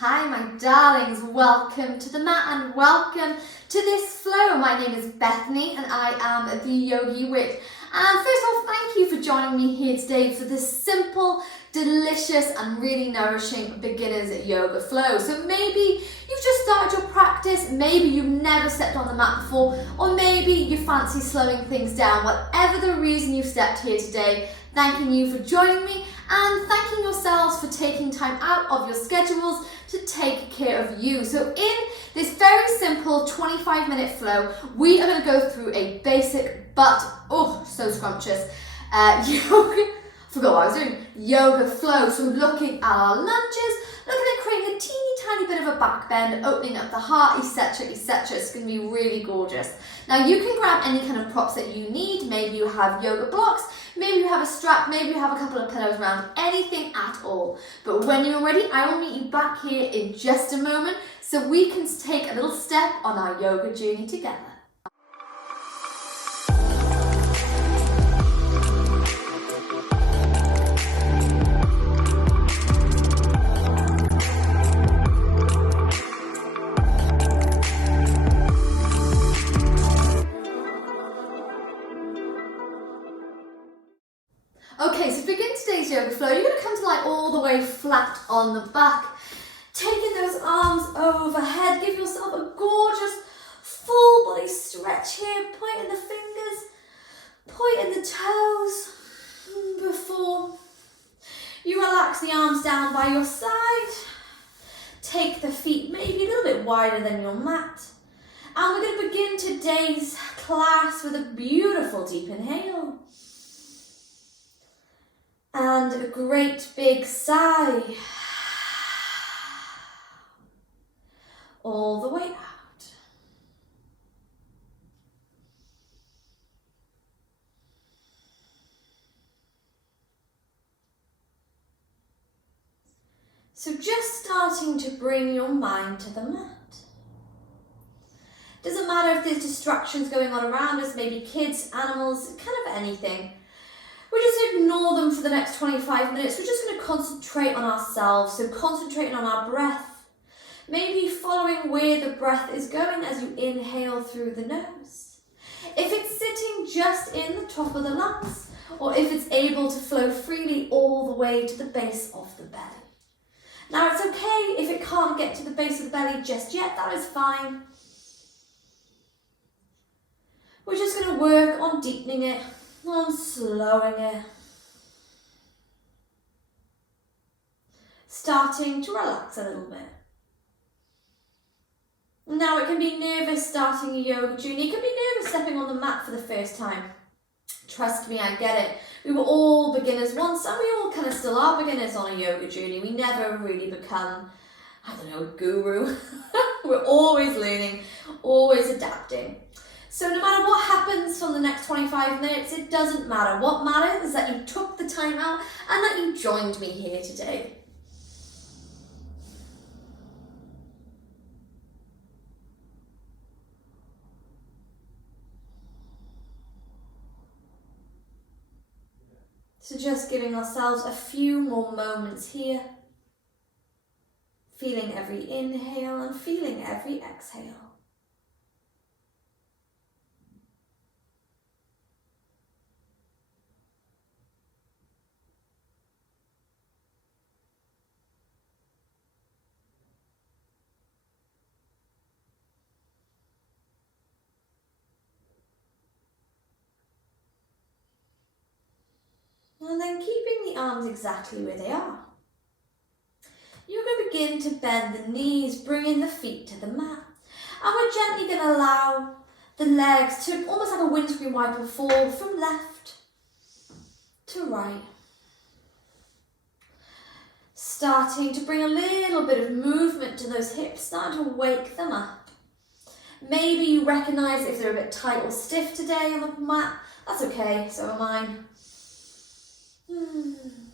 Hi my darlings, welcome to the mat and welcome to this flow. My name is Bethany and I am the Yogi Witch. And first of all, thank you for joining me here today for this simple, delicious and really nourishing beginner's yoga flow. So maybe you've just started your practice, maybe you've never stepped on the mat before, or maybe you fancy slowing things down. Whatever the reason you've stepped here today, thanking you for joining me and thanking yourselves for taking time out of your schedules to take care of you. So in this very simple 25-minute flow, we are going to go through a basic but, so scrumptious, forgot what I was doing, yoga flow. So looking at our lunges, looking at creating a teeny tiny bit of a back bend, opening up the heart, etc, etc. It's going to be really gorgeous. Now you can grab any kind of props that you need. Maybe you have yoga blocks, maybe you have a strap, maybe you have a couple of pillows around, anything at all. But when you're ready, I will meet you back here in just a moment so we can take a little step on our yoga journey together. Okay, so to begin today's yoga flow, you're going to come to lie all the way flat on the back. Taking those arms overhead, give yourself a gorgeous full body stretch here. Pointing the fingers, pointing the toes before you relax the arms down by your side. Take the feet maybe a little bit wider than your mat. And we're going to begin today's class with a beautiful deep inhale. And a great big sigh. All the way out. So just starting to bring your mind to the mat. Doesn't matter if there's distractions going on around us, maybe kids, animals, kind of anything. We're just ignore them for the next 25 minutes. We're just going to concentrate on ourselves, so concentrating on our breath. Maybe following where the breath is going as you inhale through the nose. If it's sitting just in the top of the lungs, or if it's able to flow freely all the way to the base of the belly. Now it's okay if it can't get to the base of the belly just yet, that is fine. We're just going to work on deepening it, on slowing it. Starting to relax a little bit. Now it can be nervous starting a yoga journey. It can be nervous stepping on the mat for the first time. Trust me, I get it. We were all beginners once and we all kind of still are beginners on a yoga journey. We never really become, a guru. We're always learning, always adapting. So no matter what happens from the next 25 minutes, it doesn't matter. What matters is that you took the time out and that you joined me here today. So just giving ourselves a few more moments here. Feeling every inhale and feeling every exhale. And then keeping the arms exactly where they are. You're going to begin to bend the knees, bringing the feet to the mat. And we're gently going to allow the legs to, almost like a windscreen wiper, fall from left to right. Starting to bring a little bit of movement to those hips, starting to wake them up. Maybe you recognise if they're a bit tight or stiff today on the mat. That's okay, so am mine.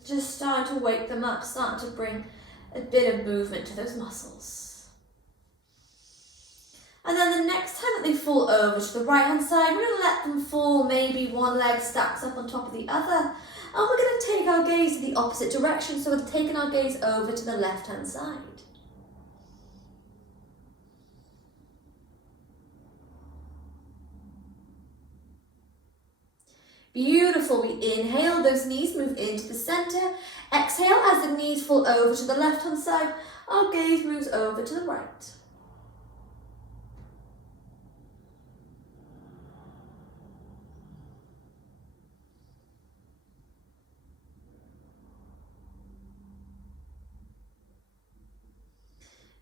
Just starting to wake them up, starting to bring a bit of movement to those muscles. And then the next time that they fall over to the right hand side, we're going to let them fall, maybe one leg stacks up on top of the other. And we're going to take our gaze in the opposite direction, so we're taking our gaze over to the left hand side. Beautiful. We inhale, those knees move into the center. Exhale as the knees fall over to the left-hand side. Our gaze moves over to the right.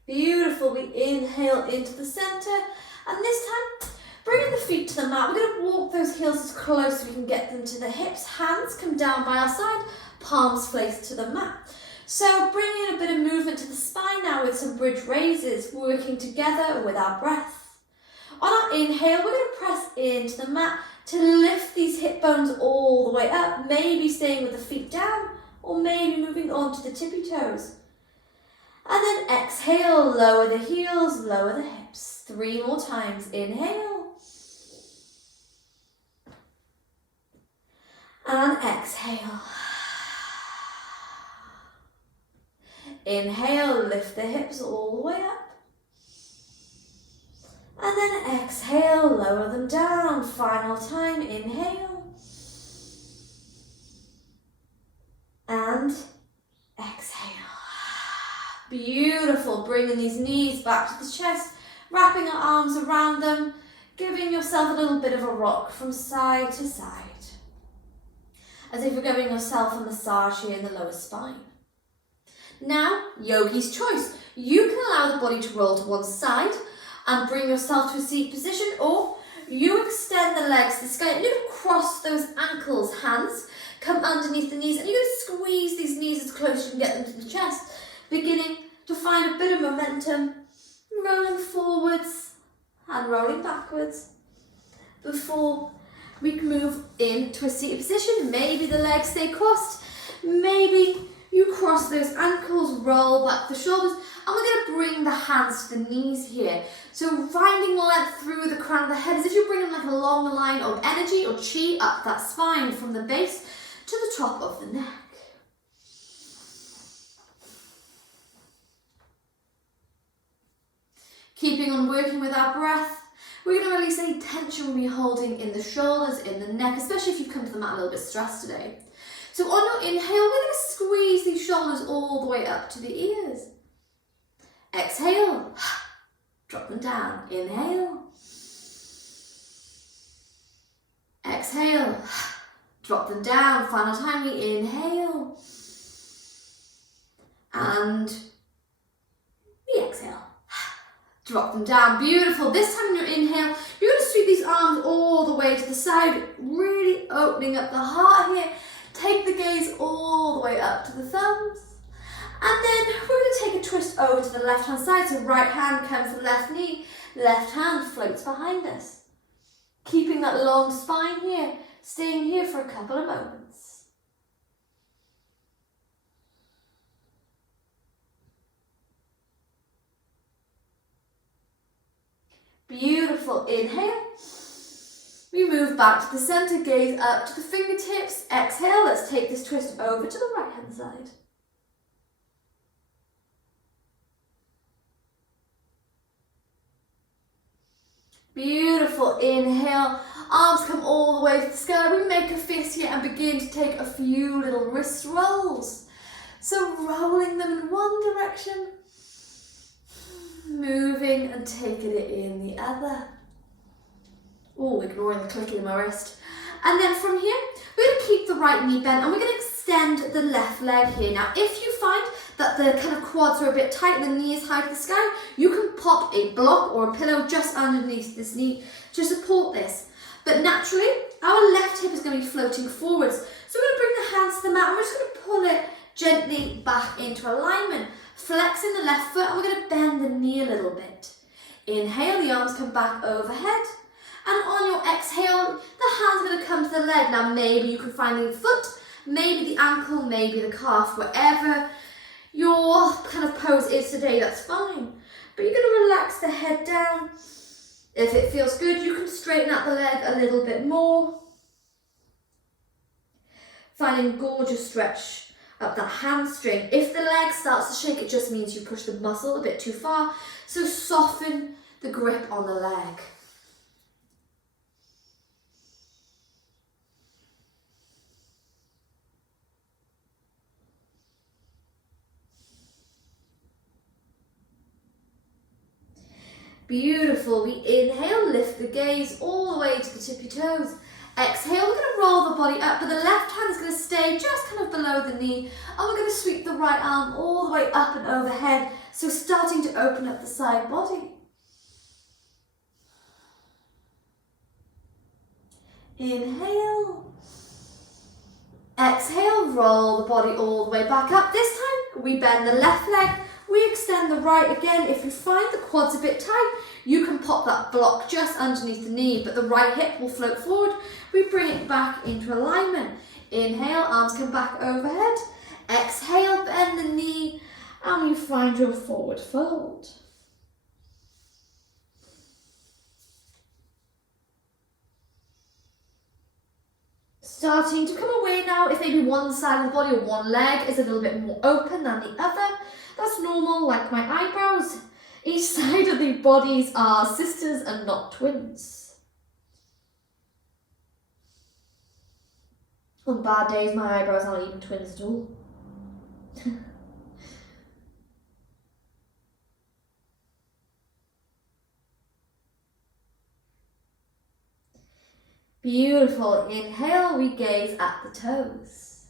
Beautiful. We inhale into the center, and this time bringing the feet to the mat. We're going to walk those heels as close as we can get them to the hips. Hands come down by our side, palms face to the mat. So bringing in a bit of movement to the spine now with some bridge raises, working together with our breath. On our inhale, we're going to press into the mat to lift these hip bones all the way up, maybe staying with the feet down, or maybe moving on to the tippy toes. And then exhale, lower the heels, lower the hips. 3 more times. Inhale. And exhale. Inhale, lift the hips all the way up. And then exhale, lower them down. Final time. Inhale. And exhale. Beautiful. Bringing these knees back to the chest, wrapping our arms around them, giving yourself a little bit of a rock from side to side. As if you're giving yourself a massage here in the lower spine. Now, yogi's choice. You can allow the body to roll to one side and bring yourself to a seat position, or you extend the legs to the sky and you're going to cross those ankles, hands come underneath the knees, and you're going to squeeze these knees as close as you can get them to the chest. Beginning to find a bit of momentum, rolling forwards and rolling backwards before we can move into a seated position. Maybe the legs stay crossed, maybe you cross those ankles, roll back the shoulders, and we're going to bring the hands to the knees here. So finding length through the crown of the head as if you're bringing like a long line of energy or chi up that spine from the base to the top of the neck. Keeping on working with our breath, we're going to release any tension we're holding in the shoulders, in the neck, especially if you've come to the mat a little bit stressed today. So on your inhale, we're going to squeeze these shoulders all the way up to the ears. Exhale, drop them down. Inhale. Exhale, drop them down. Final time, we inhale. And we exhale. Drop them down. Beautiful. This time in your inhale, you're going to sweep these arms all the way to the side, really opening up the heart here. Take the gaze all the way up to the thumbs. And then we're going to take a twist over to the left-hand side. So right hand comes to the left knee, left hand floats behind us. Keeping that long spine here, staying here for a couple of moments. Beautiful. Inhale. We move back to the center, gaze up to the fingertips. Exhale. Let's take this twist over to the right hand side. Beautiful. Inhale. Arms come all the way to the sky. We make a fist here and begin to take a few little wrist rolls. So rolling them in one direction, moving and taking it in the other. Oh, ignoring the clicking in my wrist. And then from here, we're going to keep the right knee bent and we're going to extend the left leg here. Now, if you find that the kind of quads are a bit tight and the knee is high to the sky, you can pop a block or a pillow just underneath this knee to support this. But naturally, our left hip is going to be floating forwards. So we're going to bring the hands to the mat and we're just going to pull it gently back into alignment. Flexing the left foot and we're going to bend the knee a little bit. Inhale, the arms come back overhead. And on your exhale, the hands are going to come to the leg. Now maybe you can find the foot, maybe the ankle, maybe the calf, whatever your kind of pose is today, that's fine. But you're going to relax the head down. If it feels good, you can straighten out the leg a little bit more. Finding gorgeous stretch up that hamstring. If the leg starts to shake, it just means you push the muscle a bit too far. So soften the grip on the leg. Beautiful. We inhale, lift the gaze all the way to the tippy toes. Exhale, we're going to roll the body up, but the left hand is going to stay just kind of below the knee, and we're going to sweep the right arm all the way up and overhead, so starting to open up the side body. Inhale. Exhale, roll the body all the way back up. This time, we bend the left leg, we extend the right again. If you find the quads a bit tight, you can pop that block just underneath the knee, but the right hip will float forward. We bring it back into alignment. Inhale, arms come back overhead. Exhale, bend the knee, and you find your forward fold. Starting to come away now, if maybe one side of the body or one leg is a little bit more open than the other, that's normal, like my eyebrows. Each side of the bodies are sisters and not twins. On bad days, my eyebrows aren't even twins at all. Beautiful. Inhale, we gaze at the toes.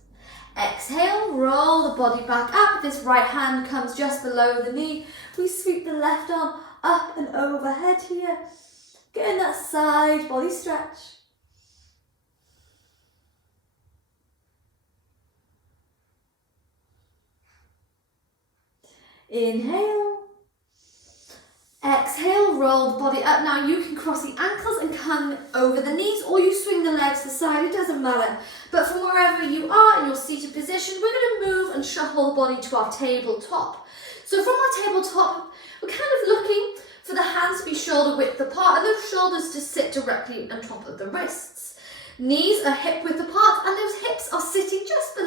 Exhale, roll the body back up. This right hand comes just below the knee. We sweep the left arm up and overhead here. Getting that side body stretch. Inhale. Exhale, roll the body up. Now you can cross the ankles and come over the knees, or you swing the legs to the side, it doesn't matter. But from wherever you are in your seated position, we're going to move and shuffle the body to our tabletop. So from our tabletop, we're kind of looking for the hands to be shoulder width apart and those shoulders to sit directly on top of the wrists. Knees are hip width apart and those hips are sitting just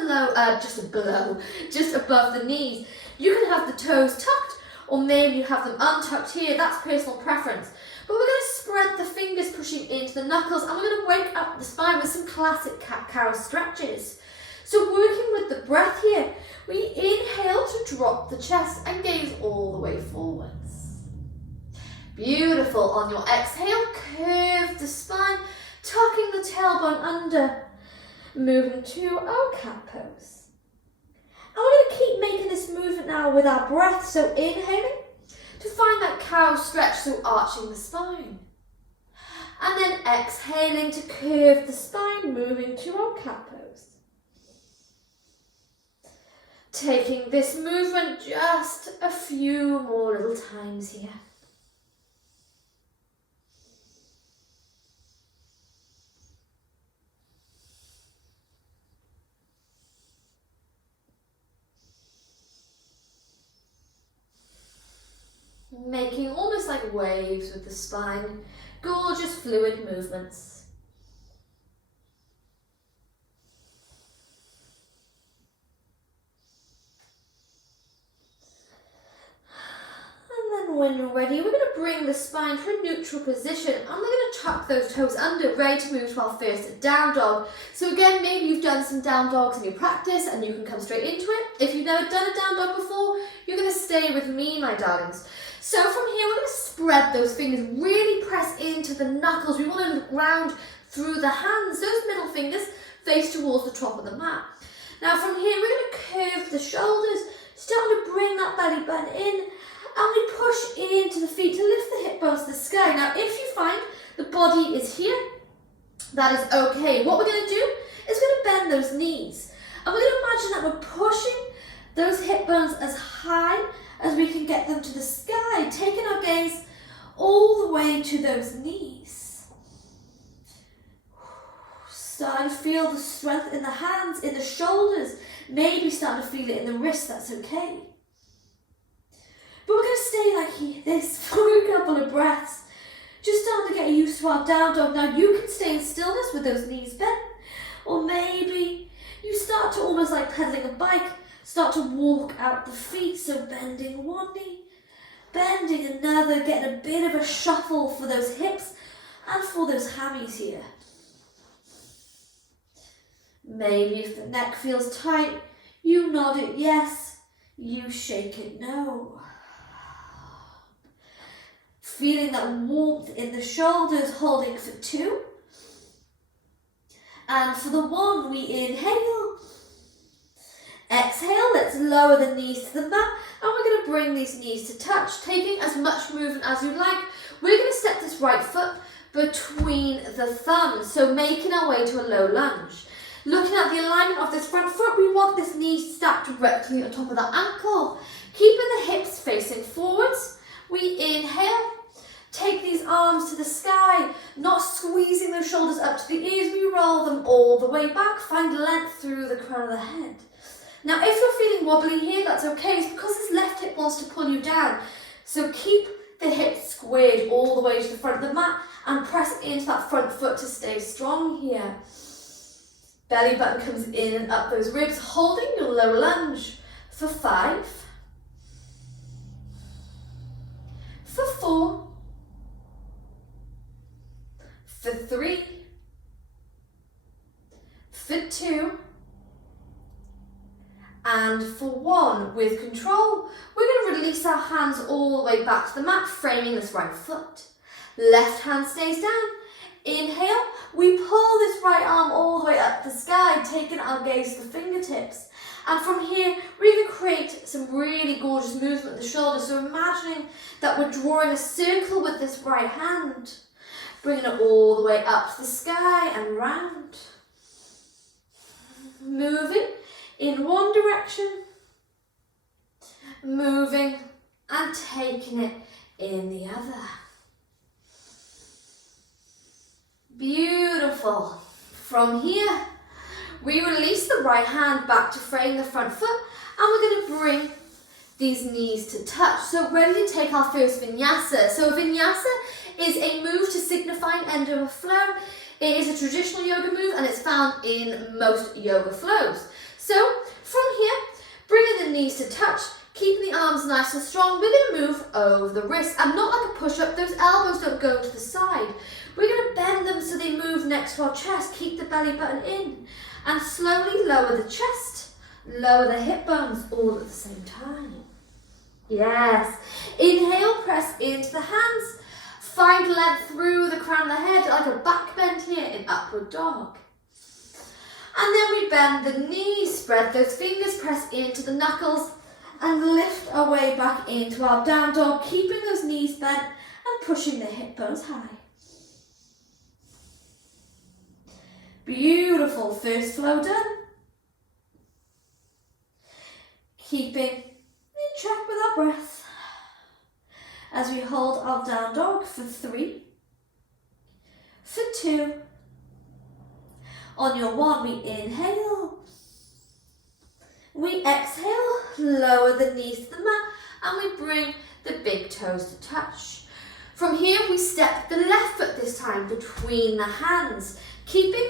above the knees. You can have the toes tucked, or maybe you have them untucked here, that's personal preference. But we're going to spread the fingers pushing into the knuckles, and we're going to wake up the spine with some classic cat-cow stretches. So working with the breath here, we inhale to drop the chest and gaze all the way forwards. Beautiful. On your exhale, curve the spine, tucking the tailbone under, moving to our cat pose. And we're going to keep making this movement now with our breath, so inhaling to find that cow stretch, so arching the spine. And then exhaling to curve the spine, moving to our cat pose. Taking this movement just a few more little times here. Making almost like waves with the spine, gorgeous fluid movements. And then when you're ready, we're going to bring the spine to a neutral position and we're going to tuck those toes under, ready to move to our first down dog. So again, maybe you've done some down dogs in your practice and you can come straight into it. If you've never done a down dog before, you're going to stay with me, my darlings. So from here, we're going to spread those fingers, really press into the knuckles. We want to ground through the hands. Those middle fingers face towards the top of the mat. Now from here, we're going to curve the shoulders, starting to bring that belly button in, and we push into the feet to lift the hip bones to the sky. Now if you find the body is here, that is okay. What we're going to do is we're going to bend those knees. And we're going to imagine that we're pushing those hip bones as high as we can get them to the sky, taking our gaze all the way to those knees. Starting to feel the strength in the hands, in the shoulders, maybe starting to feel it in the wrists, that's okay. But we're going to stay like this for a couple of breaths, just starting to get used to our down dog. Now you can stay in stillness with those knees bent, or maybe you start to almost like pedaling a bike, start to walk out the feet, so bending one knee, bending another, getting a bit of a shuffle for those hips and for those hammies here. Maybe if the neck feels tight, you nod it yes, you shake it no. Feeling that warmth in the shoulders, holding for 2. And for the 1, we inhale. Exhale, let's lower the knees to the mat, and we're going to bring these knees to touch, taking as much movement as you like. We're going to step this right foot between the thumbs, so making our way to a low lunge. Looking at the alignment of this front foot, we want this knee stacked directly on top of that ankle. Keeping the hips facing forwards, we inhale. Take these arms to the sky, not squeezing those shoulders up to the ears. We roll them all the way back. Find length through the crown of the head. Now, if you're feeling wobbly here, that's okay. It's because this left hip wants to pull you down. So keep the hips squared all the way to the front of the mat and press into that front foot to stay strong here. Belly button comes in and up those ribs, holding your low lunge for 5, for 4, for 3, for 2, and for 1. With control, we're going to release our hands all the way back to the mat, framing this right foot. Left hand stays down. Inhale, we pull this right arm all the way up the sky, taking our gaze to the fingertips. And from here, we're going to create some really gorgeous movement in the shoulders. So imagining that we're drawing a circle with this right hand, bringing it all the way up to the sky and round. Moving in one direction, moving and taking it in the other. Beautiful. From here, we release the right hand back to frame the front foot, and we're going to bring these knees to touch. So ready to take our first Vinyasa. So Vinyasa is a move to signify an end of a flow. It is a traditional yoga move and it's found in most yoga flows. So from here, bringing the knees to touch, keeping the arms nice and strong, we're going to move over the wrists. And not like a push-up, those elbows don't go to the side. We're going to bend them so they move next to our chest. Keep the belly button in. And slowly lower the chest, lower the hip bones all at the same time. Yes. Inhale, press into the hands. Find length through the crown of the head, like a back bend here in upward dog. And then we bend the knees, spread those fingers, press into the knuckles, and lift our way back into our down dog, keeping those knees bent and pushing the hip bones high. Beautiful, first flow done. Keeping in check with our breath as we hold our down dog for 3, for 2. On your 1, we inhale. We exhale, lower the knees to the mat, and we bring the big toes to touch. From here, we step the left foot this time between the hands, keeping,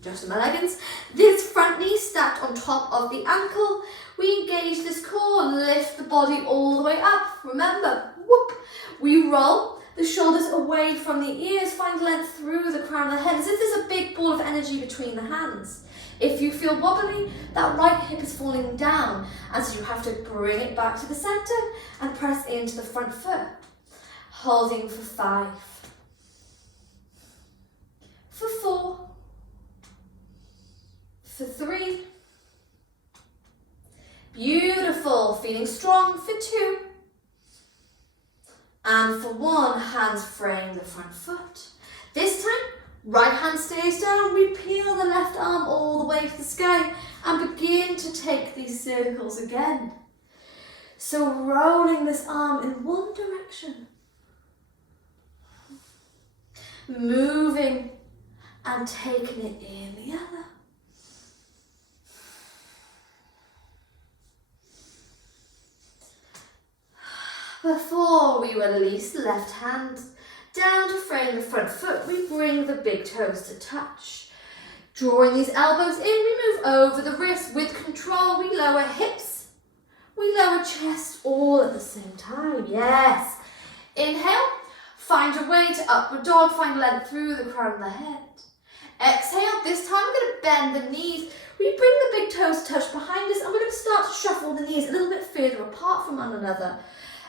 just in my leggings, this front knee stacked on top of the ankle. We engage this core, lift the body all the way up. Remember, whoop. We roll the shoulders away from the ears, find length through the crown of the head, as if there's a big ball of energy between the hands. If you feel wobbly, that right hip is falling down, as you have to bring it back to the center and press into the front foot. Holding for 5, for 4, for 3. Beautiful, feeling strong for 2. And for 1, hands frame the front foot. This time, right hand stays down, we peel the left arm all the way to the sky and begin to take these circles again. So rolling this arm in one direction, moving and taking it in the other. Before we release the left hand down to frame the front foot, we bring the big toes to touch. Drawing these elbows in, we move over the wrists. With control, we lower hips, we lower chest all at the same time. Yes. Inhale, find your way to upward dog, find length through the crown of the head. Exhale, this time we're going to bend the knees. We bring the big toes to touch behind us and we're going to start to shuffle the knees a little bit further apart from one another,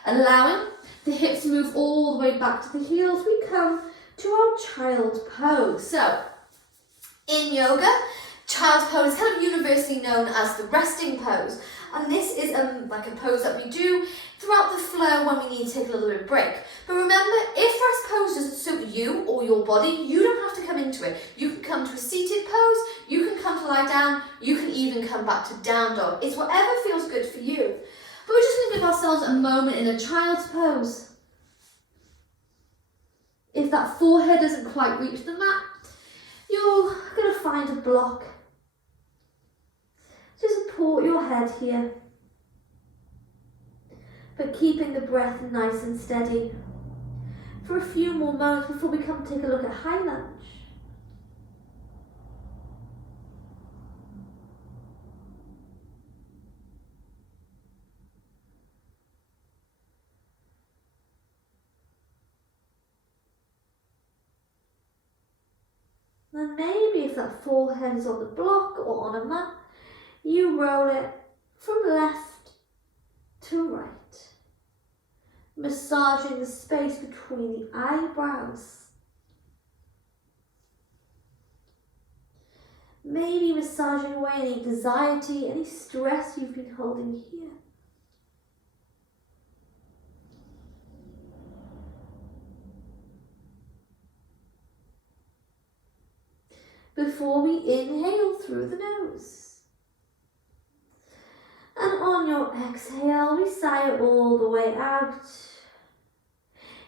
allowing The hips move all the way back to the heels. We come to our child pose. So, in yoga, child's pose is kind of universally known as the resting pose. And this is like a pose that we do throughout the flow when we need to take a little bit of break. But remember, if rest pose doesn't suit you or your body, you don't have to come into it. You can come to a seated pose, you can come to lie down, you can even come back to down dog. It's whatever feels good for you. But we're just going to give ourselves a moment in a child's pose. If that forehead doesn't quite reach the mat, you're going to find a block. Just support your head here, but keeping the breath nice and steady for a few more moments before we come take a look at high lunge. And maybe if that forehead is on the block or on a mat, you roll it from left to right, massaging the space between the eyebrows. Maybe massaging away any anxiety, any stress you've been holding here. Before we inhale through the nose. And on your exhale, we sigh it all the way out.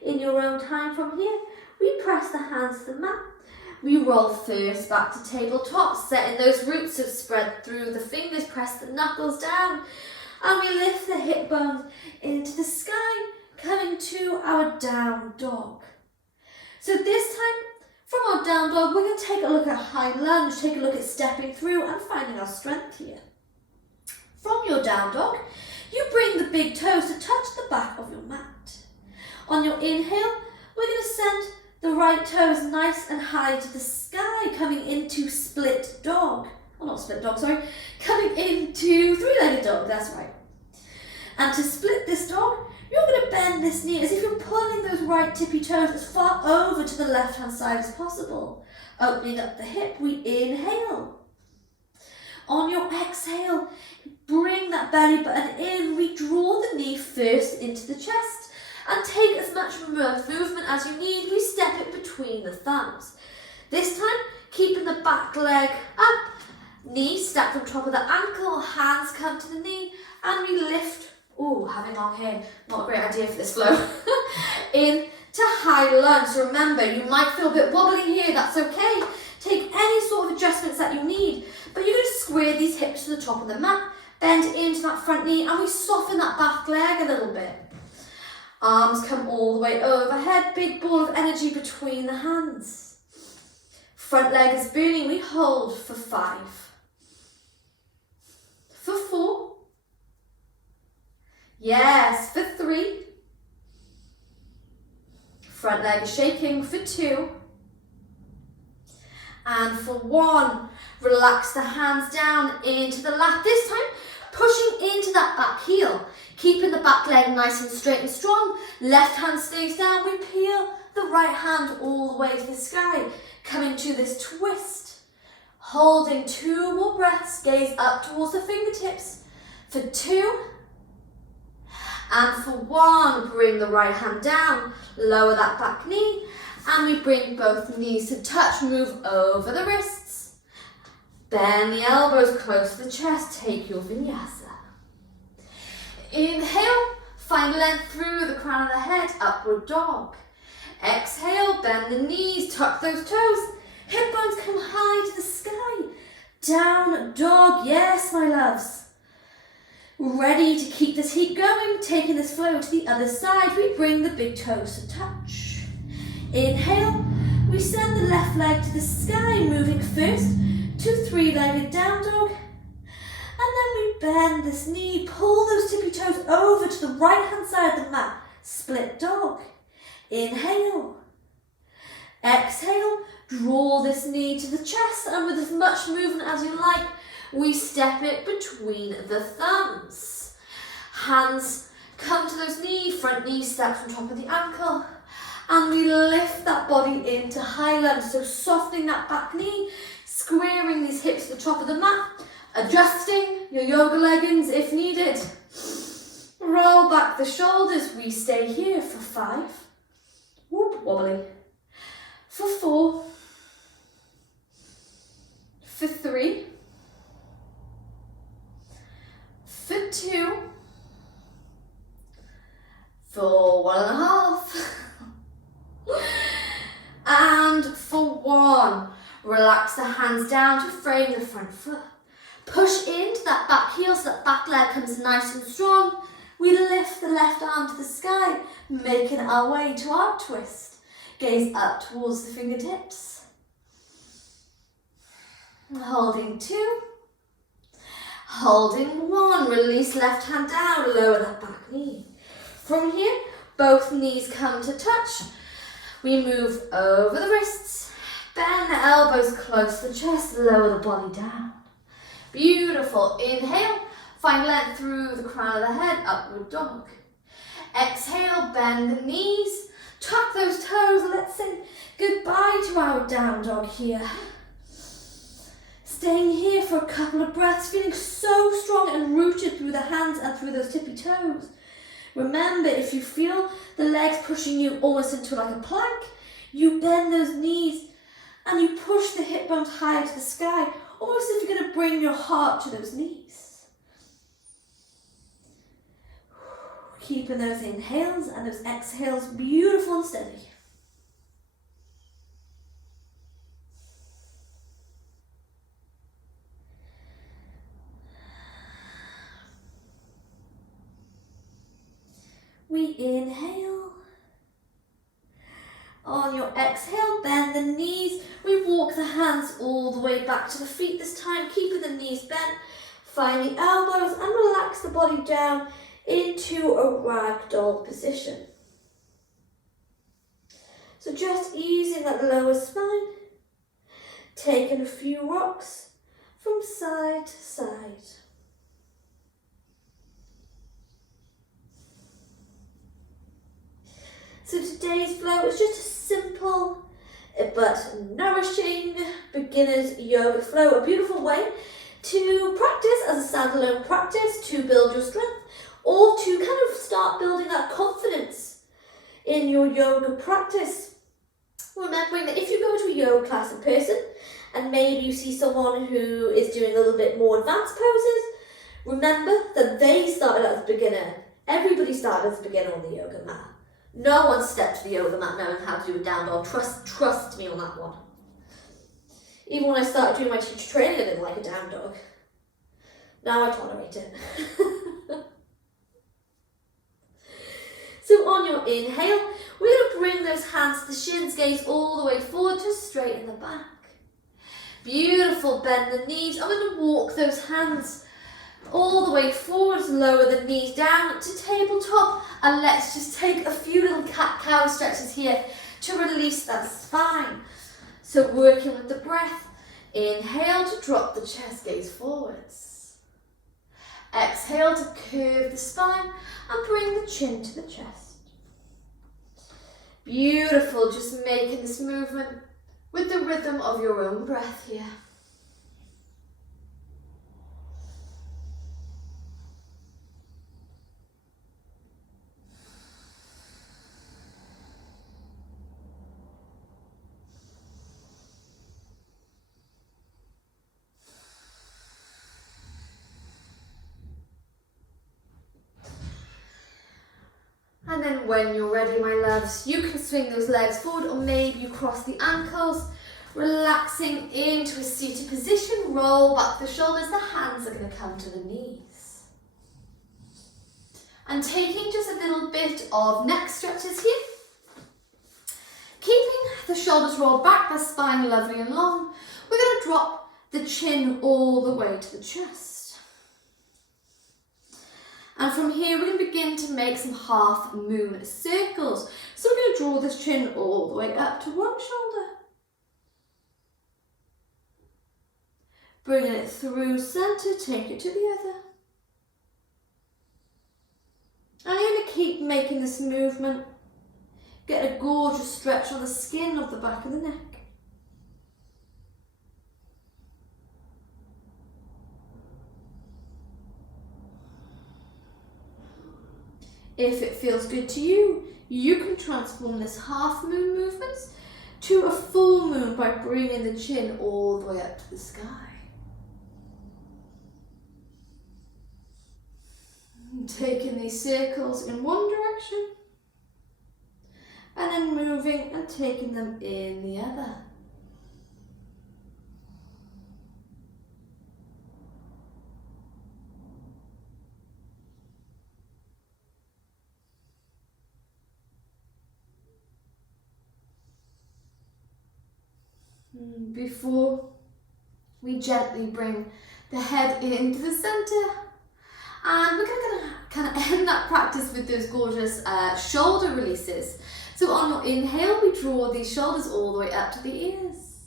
In your own time from here, we press the hands to the mat. We roll first back to tabletop, setting those roots of spread through the fingers, press the knuckles down, and we lift the hip bones into the sky, coming to our down dog. So this time, from our down dog, we're going to take a look at high lunge, take a look at stepping through and finding our strength here. From your down dog, you bring the big toes to touch the back of your mat. On your inhale, we're going to send the right toes nice and high to the sky, coming into split dog. Well, not split dog, sorry. Coming into three-legged dog, that's right. And to split this dog, you're going to bend this knee as if you're pulling those right tippy toes as far over to the left-hand side as possible. Opening up the hip, we inhale. On your exhale, bring that belly button in. We draw the knee first into the chest and take as much movement as you need. We step it between the thumbs. This time, keeping the back leg up, knee stacked on top of the ankle, hands come to the knee, and we lift. Ooh, having long hair, not a great idea for this flow. In to high lunge. So remember, you might feel a bit wobbly here, that's okay. Take any sort of adjustments that you need, but you're going to square these hips to the top of the mat, bend into that front knee, and we soften that back leg a little bit. Arms come all the way overhead, big ball of energy between the hands. Front leg is burning, we hold for 5. For 4. Yes, for 3. Front leg is shaking for 2. And for 1, relax the hands down into the lap. This time, pushing into that back heel. Keeping the back leg nice and straight and strong. Left hand stays down. We peel the right hand all the way to the sky. Coming to this twist. Holding 2 more breaths. Gaze up towards the fingertips. For 2. And for 1, bring the right hand down. Lower that back knee. And we bring both knees to touch. Move over the wrists. Bend the elbows close to the chest. Take your vinyasa. Inhale, find length through the crown of the head, upward dog. Exhale, bend the knees, tuck those toes. Hip bones come high to the sky. Down dog, yes, my loves. Ready to keep this heat going, taking this flow to the other side. We bring the big toes to touch. Inhale, we send the left leg to the sky, moving first to 3-legged down dog. And then we bend this knee, pull those tippy toes over to the right hand side of the mat, split dog. Inhale. Exhale, draw this knee to the chest, and with as much movement as you like, we step it between the thumbs. Hands Come to those knees, front knee steps on top of the ankle. And we lift that body into high lunge. So softening that back knee, squaring these hips to the top of the mat, adjusting your yoga leggings if needed. Roll back the shoulders. We stay here for 5. Whoop, wobbly. For 4. For 3. For 2. For 1.5. And for 1. Relax the hands down to frame the front foot. Push into that back heel so that back leg comes nice and strong. We lift the left arm to the sky, making our way to our twist. Gaze up towards the fingertips. Holding 2. Holding 1. Release left hand down, lower that back knee. From here, both knees come to touch. We move over the wrists, bend the elbows close to the chest, lower the body down. Beautiful. Inhale, find length through the crown of the head, upward dog. Exhale, bend the knees, tuck those toes. Let's say goodbye to our down dog here. Staying here for a couple of breaths, feeling so strong and rooted through the hands and through those tippy toes. Remember, if you feel the legs pushing you almost into like a plank, you bend those knees and you push the hip bones higher to the sky, almost as if you're going to bring your heart to those knees. Keeping those inhales and those exhales beautiful and steady. We inhale. On your exhale, bend the knees. We walk the hands all the way back to the feet this time, keeping the knees bent. Find the elbows and relax the body down into a ragdoll position. So just easing that lower spine, taking a few rocks from side to side. So today's flow is just a simple but nourishing beginner's yoga flow, a beautiful way to practice as a standalone practice to build your strength or to kind of start building that confidence in your yoga practice. Remembering that if you go to a yoga class in person and maybe you see someone who is doing a little bit more advanced poses, remember that they started as a beginner. Everybody started as a beginner on the yoga mat. No one stepped to the yoga mat knowing how to do a down dog. Trust me on that one. Even when I started doing my teacher training, I didn't like a down dog. Now I tolerate it. So on your inhale, we're going to bring those hands to the shins, gaze all the way forward, just straighten the back. Beautiful, bend the knees. I'm going to walk those hands all the way forward, lower the knees down to tabletop, and let's just take a few little cat-cow stretches here to release that spine. So working with the breath, inhale to drop the chest, gaze forwards. Exhale to curve the spine and bring the chin to the chest. Beautiful, just making this movement with the rhythm of your own breath here. And then when you're ready, my loves, you can swing those legs forward or maybe you cross the ankles, relaxing into a seated position, roll back the shoulders, the hands are going to come to the knees. And taking just a little bit of neck stretches here. Keeping the shoulders rolled back, the spine lovely and long, we're going to drop the chin all the way to the chest. And from here, we're going to begin to make some half moon circles. So we're going to draw this chin all the way up to one shoulder. Bringing it through center, take it to the other. And you're going to keep making this movement. Get a gorgeous stretch on the skin of the back of the neck. If it feels good to you, you can transform this half moon movements to a full moon by bringing the chin all the way up to the sky. Taking these circles in one direction and then moving and taking them in the other. Before we gently bring the head into the center, and we're going to kind of end that practice with those gorgeous shoulder releases. So on your inhale, we draw these shoulders all the way up to the ears.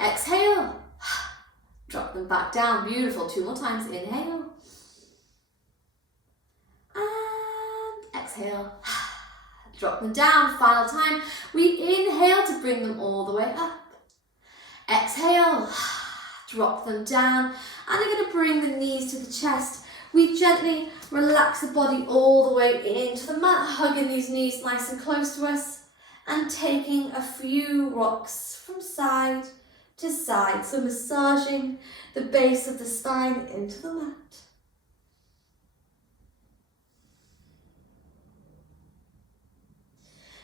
Exhale, drop them back down. Beautiful. 2 more times. Inhale. And exhale. Drop them down. Final time. We inhale to bring them all the way up. Exhale. Drop them down. And I'm going to bring the knees to the chest. We gently relax the body all the way into the mat, hugging these knees nice and close to us and taking a few rocks from side to side. So massaging the base of the spine into the mat.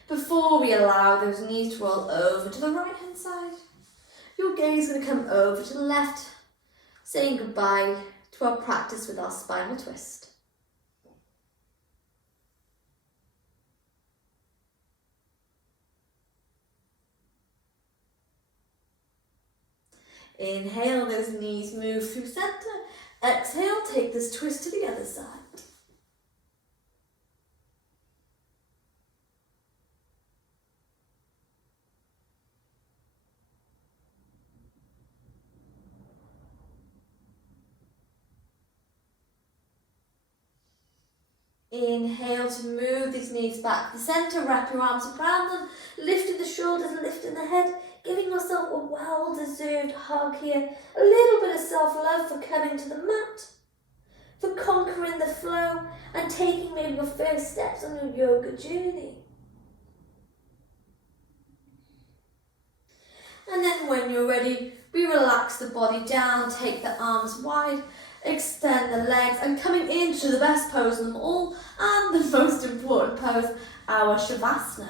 Before we allow those knees to roll over to the right hand side, your gaze is going to come over to the left, saying goodbye to our practice with our spinal twist. Inhale, those knees move through center. Exhale, take this twist to the other side. Inhale to move these knees back to the centre, wrap your arms around them, lifting the shoulders and lifting the head, giving yourself a well-deserved hug here. A little bit of self-love for coming to the mat, for conquering the flow and taking maybe your first steps on your yoga journey. And then when you're ready, we relax the body down, take the arms wide, extend the legs, and coming into the best pose of them all, and the most important pose, our Shavasana.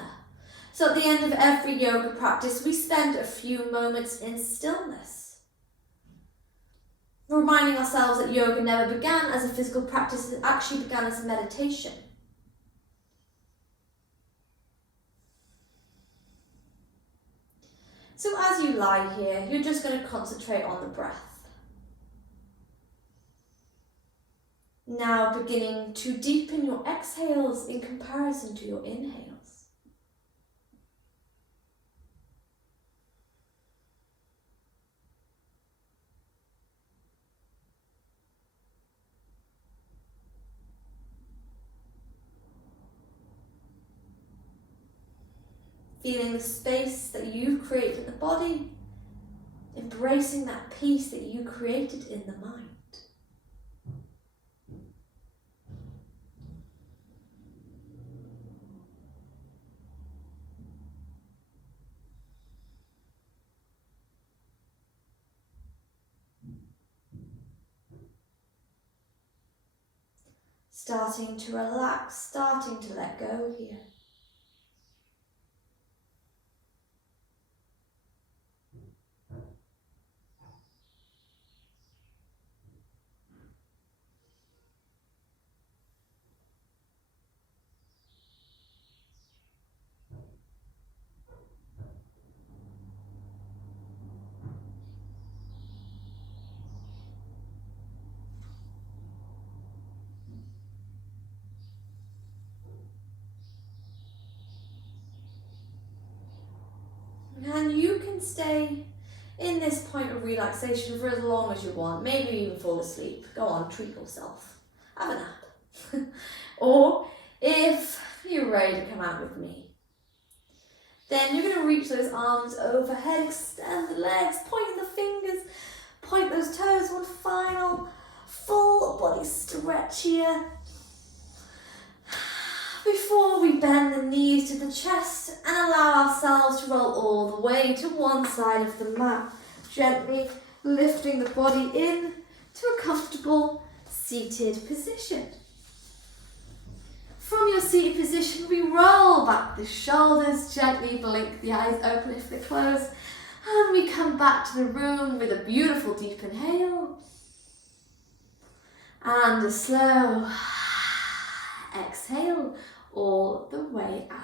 So at the end of every yoga practice, we spend a few moments in stillness, reminding ourselves that yoga never began as a physical practice, it actually began as a meditation. So as you lie here, you're just going to concentrate on the breath. Now beginning to deepen your exhales in comparison to your inhales. Feeling the space that you've created in the body, embracing that peace that you created in the mind. Starting to relax, starting to let go here. And you can stay in this point of relaxation for as long as you want. Maybe even fall asleep. Go on, treat yourself. Have a nap. Or If you're ready to come out with me, then you're going to reach those arms overhead, extend the legs, point the fingers, point those toes. One final full body stretch here. Before we bend the knees to the chest and allow ourselves to roll all the way to one side of the mat, gently lifting the body in to a comfortable seated position. From your seated position, we roll back the shoulders, gently blink the eyes open if they're closed, and we come back to the room with a beautiful deep inhale and a slow exhale all the way out.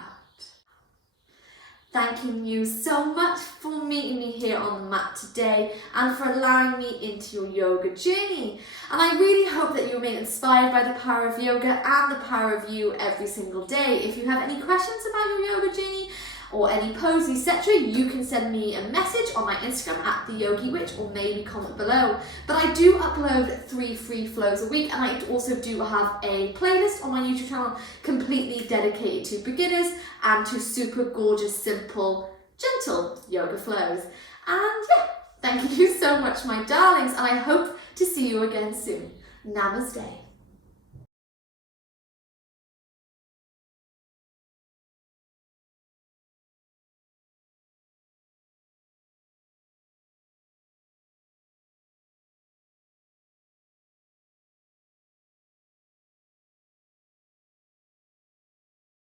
Thanking you so much for meeting me here on the mat today and for allowing me into your yoga journey. And I really hope that you remain inspired by the power of yoga and the power of you every single day. If you have any questions about your yoga journey or any pose, etc., you can send me a message on my Instagram at @theyogiwitch or maybe comment below. But I do upload 3 free flows a week, and I also do have a playlist on my YouTube channel completely dedicated to beginners and to super gorgeous, simple, gentle yoga flows. And yeah, thank you so much, my darlings, and I hope to see you again soon. Namaste.